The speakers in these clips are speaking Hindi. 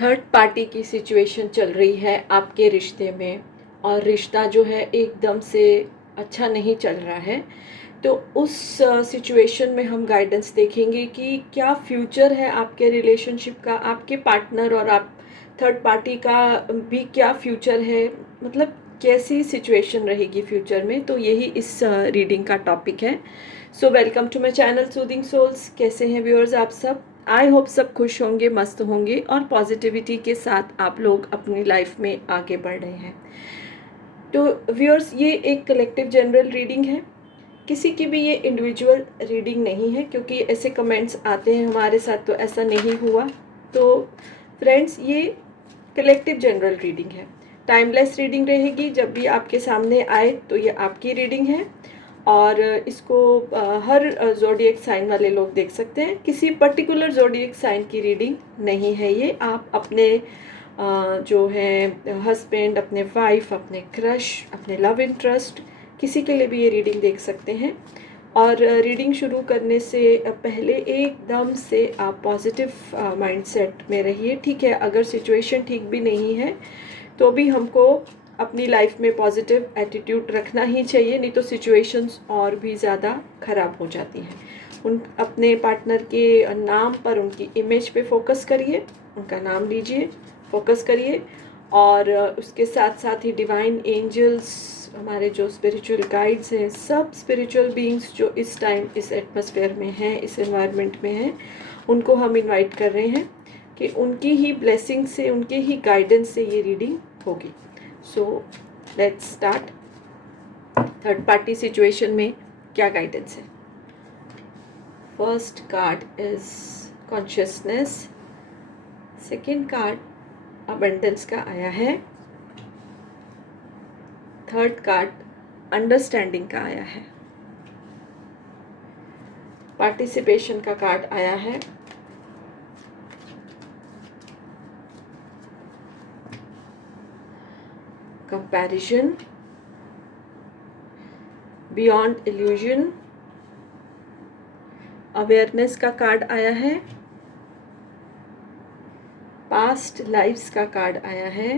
थर्ड पार्टी की सिचुएशन चल रही है आपके रिश्ते में और रिश्ता जो है एकदम से अच्छा नहीं चल रहा है। तो उस सिचुएशन में हम गाइडेंस देखेंगे कि क्या फ्यूचर है आपके रिलेशनशिप का, आपके पार्टनर और आप थर्ड पार्टी का भी क्या फ्यूचर है, मतलब कैसी सिचुएशन रहेगी फ्यूचर में। तो यही इस रीडिंग का टॉपिक है। So welcome to my channel soothing souls. कैसे हैं व्यूअर्स आप सब? आई होप सब खुश होंगे, मस्त होंगे और पॉजिटिविटी के साथ आप लोग अपनी लाइफ में आगे बढ़ रहे हैं। तो व्यूअर्स, ये एक कलेक्टिव जनरल रीडिंग है, किसी की भी ये इंडिविजुअल रीडिंग नहीं है, क्योंकि ऐसे कमेंट्स आते हैं हमारे साथ तो ऐसा नहीं हुआ। तो फ्रेंड्स, ये कलेक्टिव जनरल रीडिंग है, टाइमलेस रीडिंग रहेगी। जब भी आपके सामने आए तो ये आपकी रीडिंग है और इसको हर ज़ोडिएक साइन वाले लोग देख सकते हैं। किसी पर्टिकुलर ज़ोडिएक साइन की रीडिंग नहीं है ये। आप अपने जो है हस्बैंड, अपने वाइफ, अपने क्रश, अपने लव इंटरेस्ट, किसी के लिए भी ये रीडिंग देख सकते हैं। और रीडिंग शुरू करने से पहले एकदम से आप पॉजिटिव माइंडसेट में रहिए, ठीक है। अगर सिचुएशन ठीक भी नहीं है तो भी हमको अपनी लाइफ में पॉजिटिव एटीट्यूड रखना ही चाहिए, नहीं तो सिचुएशंस और भी ज़्यादा ख़राब हो जाती हैं। अपने पार्टनर के नाम पर, उनकी इमेज पे फोकस करिए, उनका नाम लीजिए, फोकस करिए। और उसके साथ साथ ही डिवाइन एंजल्स, हमारे जो स्पिरिचुअल गाइड्स हैं, सब स्पिरिचुअल बीइंग्स जो इस टाइम इस एटमॉस्फेयर में हैं, इस एनवायरनमेंट में हैं, उनको हम इनवाइट कर रहे हैं कि उनकी ही ब्लेसिंग से, उनके ही गाइडेंस से ये रीडिंग होगी। So let's start. Third party situation में क्या गाइडेंस है? First card is consciousness, second card abundance का आया है, थर्ड कार्ड अंडरस्टैंडिंग का आया है, पार्टिसिपेशन का कार्ड आया है, कंपैरिजन, बियॉन्ड इल्यूजन, अवेयरनेस का कार्ड आया है, पास्ट लाइफ्स का कार्ड आया है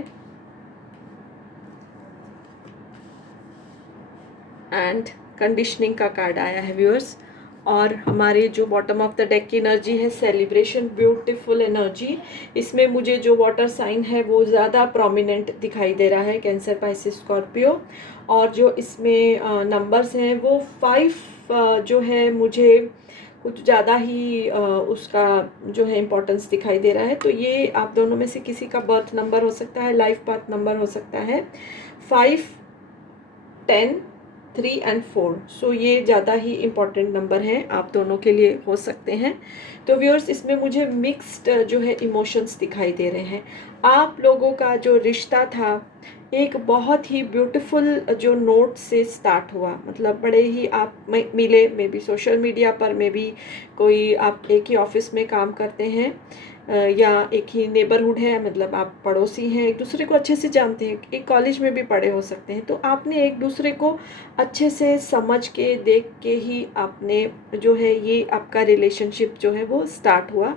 एंड कंडीशनिंग का कार्ड आया है व्यूअर्स। और हमारे जो बॉटम ऑफ द डेक की एनर्जी है सेलिब्रेशन, ब्यूटीफुल एनर्जी। इसमें मुझे जो वाटर साइन है वो ज़्यादा प्रोमिनेंट दिखाई दे रहा है, कैंसर, पाइसिस, स्कॉर्पियो। और जो इसमें नंबर्स हैं वो 5 जो है मुझे कुछ ज़्यादा ही उसका जो है इम्पोर्टेंस दिखाई दे रहा है। तो ये आप दोनों में से किसी का बर्थ नंबर हो सकता है, लाइफ पाथ नंबर हो सकता है। 5, 10, 3 एंड 4। सो ये ज़्यादा ही इम्पॉर्टेंट नंबर हैं, आप दोनों के लिए हो सकते हैं। तो व्यूअर्स, इसमें मुझे मिक्स्ड जो है इमोशंस दिखाई दे रहे हैं। आप लोगों का जो रिश्ता था एक बहुत ही ब्यूटीफुल जो नोट से स्टार्ट हुआ, मतलब बड़े ही आप मिले, मे बी सोशल मीडिया पर, मे बी कोई आप एक ही ऑफिस में काम करते हैं या एक ही नेबरहुड है, मतलब आप पड़ोसी हैं, एक दूसरे को अच्छे से जानते हैं, एक कॉलेज में भी पढ़े हो सकते हैं। तो आपने एक दूसरे को अच्छे से समझ के, देख के ही आपने जो है ये आपका रिलेशनशिप जो है वो स्टार्ट हुआ।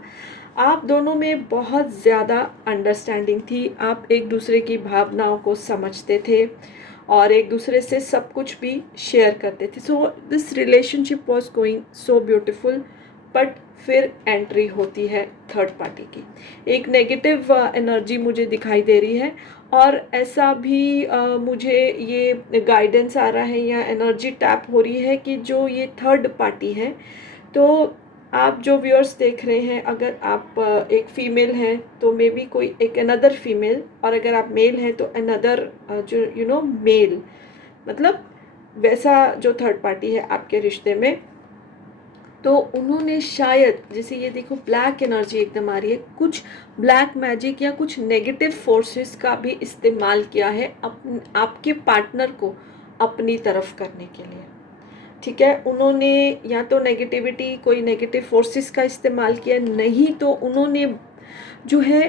आप दोनों में बहुत ज़्यादा अंडरस्टैंडिंग थी, आप एक दूसरे की भावनाओं को समझते थे और एक दूसरे से सब कुछ भी शेयर करते थे। So this relationship was going so beautiful. But फिर एंट्री होती है थर्ड पार्टी की, एक नेगेटिव एनर्जी मुझे दिखाई दे रही है। और ऐसा भी मुझे ये गाइडेंस आ रहा है या एनर्जी टैप हो रही है कि जो ये थर्ड पार्टी है, तो आप जो व्यूअर्स देख रहे हैं, अगर आप एक फीमेल हैं तो मे बी कोई एक अनदर फीमेल, और अगर आप मेल हैं तो अनदर जो मेल, मतलब वैसा जो थर्ड पार्टी है आपके रिश्ते में। तो उन्होंने शायद, जैसे ये देखो ब्लैक एनर्जी एकदम आ रही है, कुछ ब्लैक मैजिक या कुछ नेगेटिव फोर्सेस का भी इस्तेमाल किया है आपके पार्टनर को अपनी तरफ करने के लिए, ठीक है। उन्होंने या तो नेगेटिविटी, कोई नेगेटिव फोर्सेस का इस्तेमाल किया, नहीं तो उन्होंने जो है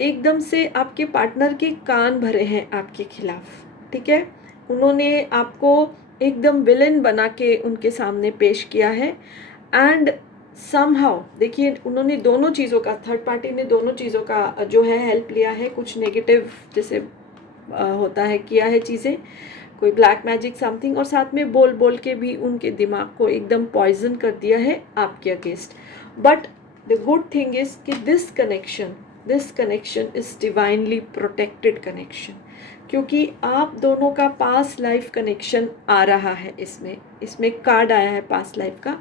एकदम से आपके पार्टनर के कान भरे हैं आपके खिलाफ, ठीक है। उन्होंने आपको एकदम विलेन बना के उनके सामने पेश किया है। एंड समहाउ देखिए उन्होंने दोनों चीज़ों का, थर्ड पार्टी ने दोनों चीज़ों का जो है हेल्प लिया है। कुछ नेगेटिव जैसे होता है किया है चीज़ें, कोई ब्लैक मैजिक समथिंग, और साथ में बोल बोल के भी उनके दिमाग को एकदम पॉइजन कर दिया है आपके against. But the good thing is कि this connection is divinely protected connection, क्योंकि आप दोनों का पास्ट लाइफ कनेक्शन आ रहा है। इसमें कार्ड आया है पास्ट लाइफ का।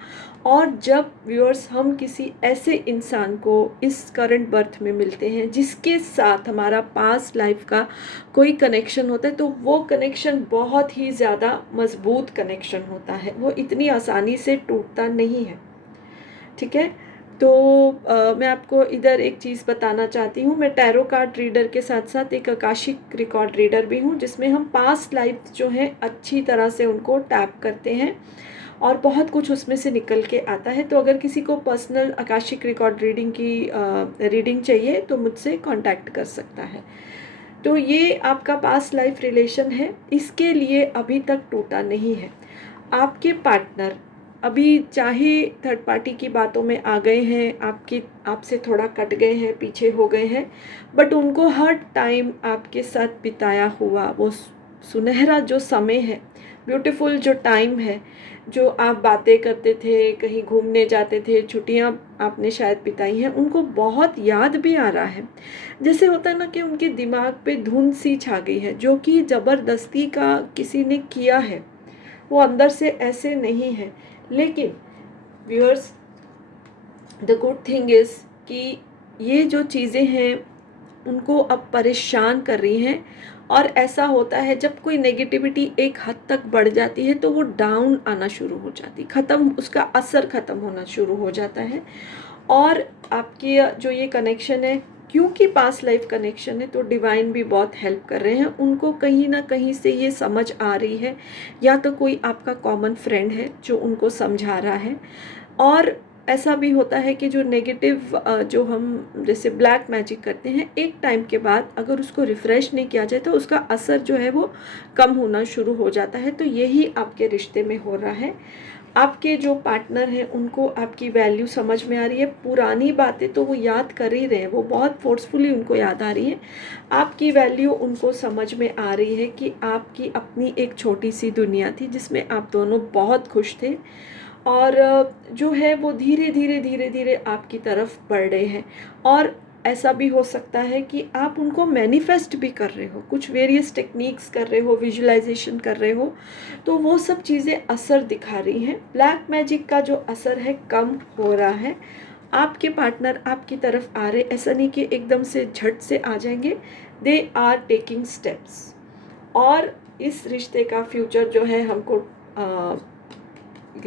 और जब व्यूअर्स हम किसी ऐसे इंसान को इस करंट बर्थ में मिलते हैं जिसके साथ हमारा पास्ट लाइफ का कोई कनेक्शन होता है, तो वो कनेक्शन बहुत ही ज़्यादा मजबूत कनेक्शन होता है, वो इतनी आसानी से टूटता नहीं है। ठीक है, तो मैं आपको इधर एक चीज़ बताना चाहती हूँ। मैं टैरो कार्ड रीडर के साथ साथ एक आकाशिक रिकॉर्ड रीडर भी हूँ, जिसमें हम पास्ट लाइफ जो है अच्छी तरह से उनको टैप करते हैं और बहुत कुछ उसमें से निकल के आता है। तो अगर किसी को पर्सनल आकाशिक रिकॉर्ड रीडिंग की रीडिंग चाहिए तो मुझसे कांटेक्ट कर सकता है। तो ये आपका पास्ट लाइफ रिलेशन है, इसके लिए अभी तक टूटा नहीं है। आपके पार्टनर अभी चाहे थर्ड पार्टी की बातों में आ गए हैं, आपसे थोड़ा कट गए हैं, पीछे हो गए हैं, बट उनको हर टाइम आपके साथ बिताया हुआ वो सुनहरा जो समय है, ब्यूटीफुल जो टाइम है, जो आप बातें करते थे, कहीं घूमने जाते थे, छुट्टियां आपने शायद बिताई हैं, उनको बहुत याद भी आ रहा है। जैसे होता है ना कि उनके दिमाग पे धुंध सी छा गई है, जो कि ज़बरदस्ती का किसी ने किया है, वो अंदर से ऐसे नहीं है। लेकिन viewers, the good thing is कि ये जो चीज़ें हैं उनको अब परेशान कर रही हैं। और ऐसा होता है जब कोई नेगेटिविटी एक हद तक बढ़ जाती है तो वो डाउन आना शुरू हो जाती, ख़त्म, उसका असर ख़त्म होना शुरू हो जाता है। और आपकी जो ये कनेक्शन है, क्योंकि पास्ट लाइफ कनेक्शन है, तो डिवाइन भी बहुत हेल्प कर रहे हैं। उनको कहीं ना कहीं से ये समझ आ रही है, या तो कोई आपका कॉमन फ्रेंड है जो उनको समझा रहा है। और ऐसा भी होता है कि जो नेगेटिव जो हम जैसे ब्लैक मैजिक करते हैं, एक टाइम के बाद अगर उसको रिफ़्रेश नहीं किया जाए तो उसका असर जो है वो कम होना शुरू हो जाता है। तो यही आपके रिश्ते में हो रहा है। आपके जो पार्टनर हैं उनको आपकी वैल्यू समझ में आ रही है, पुरानी बातें तो वो याद कर ही रहे हैं, वो बहुत फोर्सफुली उनको याद आ रही है। आपकी वैल्यू उनको समझ में आ रही है कि आपकी अपनी एक छोटी सी दुनिया थी जिसमें आप दोनों बहुत खुश थे, और जो है वो धीरे धीरे आपकी तरफ बढ़ रहे हैं। और ऐसा भी हो सकता है कि आप उनको मैनिफेस्ट भी कर रहे हो, कुछ वेरियस टेक्निक्स कर रहे हो, विजुअलाइजेशन कर रहे हो, तो वो सब चीज़ें असर दिखा रही हैं। ब्लैक मैजिक का जो असर है कम हो रहा है। आपके पार्टनर आपकी तरफ आ रहे, ऐसा नहीं कि एकदम से झट से आ जाएंगे, दे आर टेकिंग स्टेप्स। और इस रिश्ते का फ्यूचर जो है हमको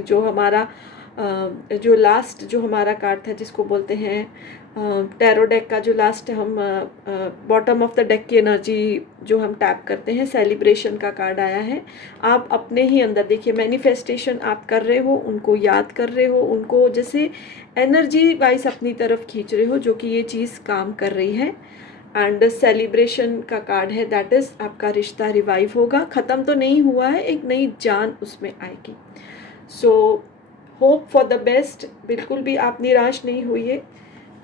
जो हमारा जो लास्ट जो हमारा कार्ड था जिसको बोलते हैं टैरो डेक का जो लास्ट हम बॉटम ऑफ द डेक की एनर्जी जो हम टैप करते हैं, सेलिब्रेशन का कार्ड आया है। आप अपने ही अंदर देखिए, मैनिफेस्टेशन आप कर रहे हो, उनको याद कर रहे हो, उनको जैसे एनर्जी वाइज अपनी तरफ खींच रहे हो, जो कि ये चीज़ काम कर रही है। एंड सेलिब्रेशन का कार्ड है, दैट इज़ आपका रिश्ता रिवाइव होगा, ख़त्म तो नहीं हुआ है, एक नई जान उसमें आएगी। So hope for the best, बिल्कुल भी आप निराश नहीं हुई।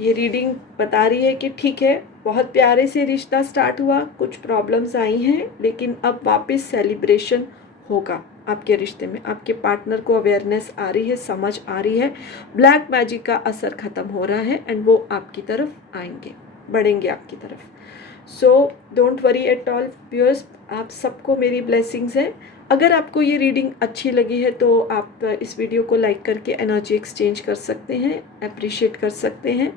ये रीडिंग बता रही है कि ठीक है, बहुत प्यारे से रिश्ता स्टार्ट हुआ, कुछ प्रॉब्लम्स आई हैं, लेकिन अब वापस सेलिब्रेशन होगा आपके रिश्ते में। आपके पार्टनर को अवेयरनेस आ रही है, समझ आ रही है, ब्लैक मैजिक का असर ख़त्म हो रहा है, एंड वो आपकी तरफ आएंगे, बढ़ेंगे आपकी तरफ। So don't worry at all viewers, आप सबको मेरी ब्लेसिंग्स हैं। अगर आपको ये रीडिंग अच्छी लगी है तो आप इस वीडियो को लाइक करके एनर्जी एक्सचेंज कर सकते हैं, अप्रिशिएट कर सकते हैं।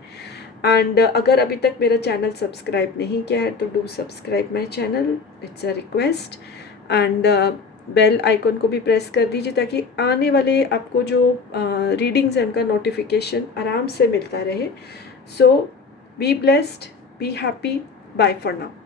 एंड अगर अभी तक मेरा चैनल सब्सक्राइब नहीं किया है तो do subscribe my channel, it's a request. And bell icon को भी प्रेस कर दीजिए ताकि आने वाले आपको जो रीडिंग्स हैं उनका नोटिफिकेशन आराम से मिलता रहे। So be blessed, be happy, bye for now.